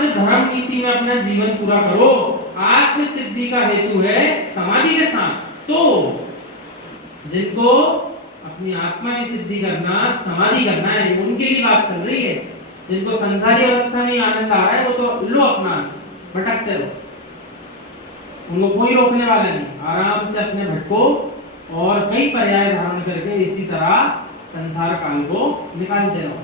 एकमात्र धर्म नीति में अपना जीवन पूरा करो। आत्म सिद्धि का हेतु है समाधि के साथ। तो जिनको अपनी आत्मा की सिद्धि करना, समाधि करना है, उनके लिए बात चल रही है। जिनको संसारी अवस्था में आनंद आ रहा है वो तो लो अपना, भटकते रहो, उनको कोई रोकने वाला नहीं। आराम से अपने भटको और कई पर्याय धारण करके इसी तरह संसार काल को निकालते रहो।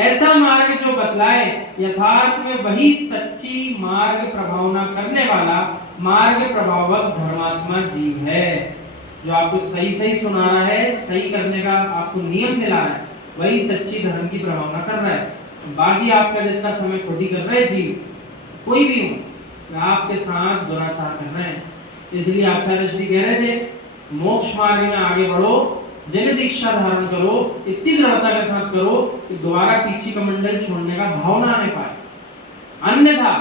ऐसा मार्ग जो बतलाए यथार्थ में वही सच्ची मार्ग प्रभावना करने वाला मार्ग प्रभावक धर्मात्मा जीव है। जो आपको सही सही सुना रहा है, सही करने का आपको नियम दिला रहा है, वही सच्ची धर्म की प्रभावना कर रहा है। बाकी आपका जितना समय खोटी कर रहे जीव, कोई भी हो, आपके साथ दुराचार कर रहे हैं। इसलिए आचार्य श्री कह रहे थे मोक्ष मार्ग में आगे बढ़ो, जन दीक्षा धारण करो, इतनी दृढ़ता के साथ करो कि दोबारा पीछी कमंडल छोड़ने का भाव ना आने पाए। अन्यथा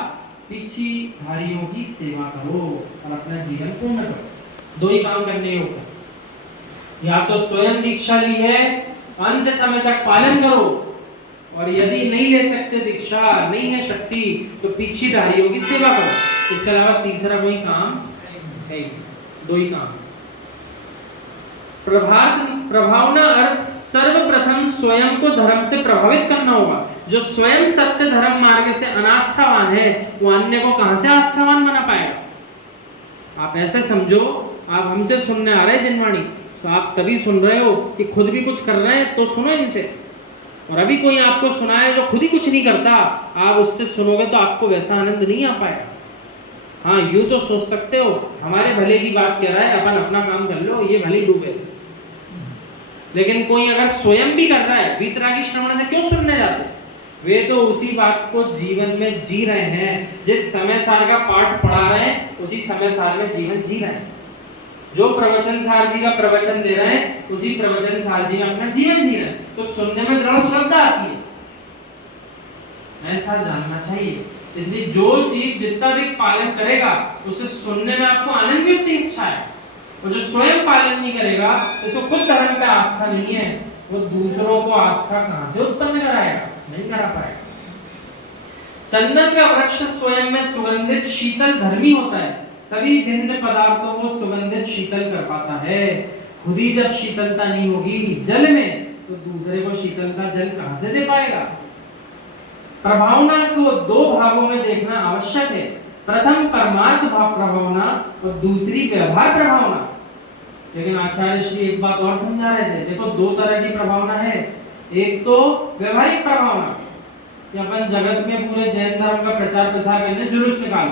पीछी धारियों की सेवा करो और अपना जीवन पूर्ण करो। दो ही काम करने होगा, या तो स्वयं दीक्षा ली है, अंत समय तक पालन करो, और यदि नहीं ले सकते दीक्षा, नहीं है शक्ति, तो पीछी धारियों की सेवा करो। इसके अलावा तीसरा कोई काम है ही, दो ही काम। प्रभावना अर्थ सर्वप्रथम स्वयं को धर्म से प्रभावित करना होगा। जो स्वयं सत्य धर्म मार्ग से अनास्थावान है, वो अन्य को कहां से आस्थावान बना पाएगा। आप ऐसे समझो, आप हमसे सुनने आ रहे हैं जिनवाणी, तो आप तभी सुन रहे हो कि खुद भी कुछ कर रहे हैं तो सुनो इनसे। और अभी कोई आपको सुनाए जो खुद ही कुछ नहीं करता, आप उससे सुनोगे तो आपको वैसा आनंद नहीं आ पाएगा। हाँ, यूं तो सोच सकते हो हमारे भले की बात कह रहा है, अपन अपना काम कर लो, ये भले डूबे। लेकिन कोई अगर स्वयं भी कर रहा है, वीतरागी श्रवण से क्यों सुनने जाते? वे तो उसी बात को जीवन में जी रहे हैं। जिस समय सार का पाठ पढ़ा रहे हैं, उसी समय सार में जीवन जी रहे हैं। जो प्रवचन सार जी का प्रवचन दे रहे हैं, उसी प्रवचन सार जी में अपना जीवन जी रहे हैं। तो सुनने में दृढ़ श्रद्धा आती है, ऐसा जानना चाहिए। इसलिए जो चीज जितना अधिक पालन करेगा, उसे सुनने में आपको आनंद भी उतनी इच्छा है। और जो स्वयं पालन नहीं करेगा, जिसको खुद धर्म पे आस्था नहीं है, वो दूसरों को आस्था कहां से उत्पन्न कराएगा? नहीं करा पाएगा। चंदन का वृक्ष स्वयं में सुगंधित शीतल धर्मी होता है, तभी भिन्न पदार्थों को सुगंधित शीतल कर पाता है। खुद ही जब शीतलता नहीं होगी जल में, तो दूसरे को शीतलता जल कहां से दे पाएगा? प्रभावना को दो भागों में देखना आवश्यक है। प्रथम परमार्थ भाव प्रभावना और दूसरी व्यवहार प्रभावना। लेकिन आचार्य श्री एक बात और समझा रहे थे, देखो दो तरह की प्रभावना है। एक तो व्यवहारिक प्रभावना, कि अपन जगत में पूरे जैन धर्म का प्रचार प्रसार करने जुलूस निकालो,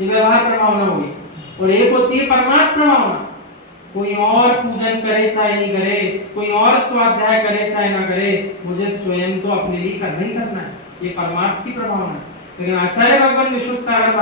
ये व्यवहार प्रभावना होगी। और एक होती है परमार्थ प्रभावना, कोई और पूजन करे चाहे नहीं करे, कोई और स्वाध्याय करे चाहे ना करे, मुझे स्वयं तो अपने लिए करना ही करना है। ये परमार्थ की प्रभावना है। लेकिन आचार्य भगवान विश्व सागर